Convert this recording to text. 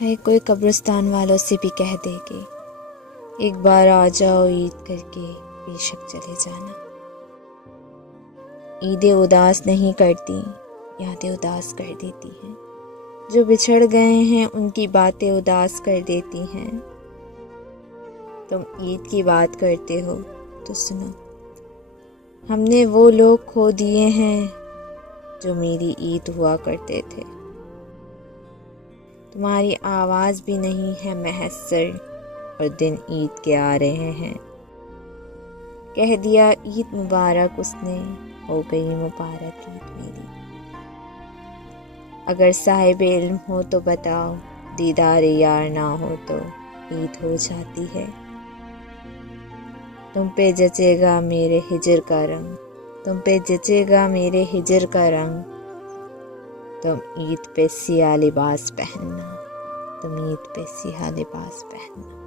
है कोई कब्रिस्तान वालों से भी कह देगे, एक बार आ जाओ ईद करके बेशक चले जाना। ईदें उदास नहीं करती, यादें उदास कर देती हैं। जो बिछड़ गए हैं उनकी बातें उदास कर देती हैं। तुम ईद की बात करते हो तो सुनो, हमने वो लोग खो दिए हैं जो मेरी ईद हुआ करते थे। तुम्हारी आवाज़ भी नहीं है महस्सर और दिन ईद के आ रहे हैं। कह दिया ईद मुबारक उसने, हो गई मुबारक ईद मेरी। अगर साहिब इल्म हो तो बताओ, दीदार यार ना हो तो ईद हो जाती है। तुम पे जचेगा मेरे हिजर का रंग, तुम पे जचेगा मेरे हिजर का रंग। तुम ईद पे सिया लिबास पहनना, तुम ईद पे सिया लिबास पहनना।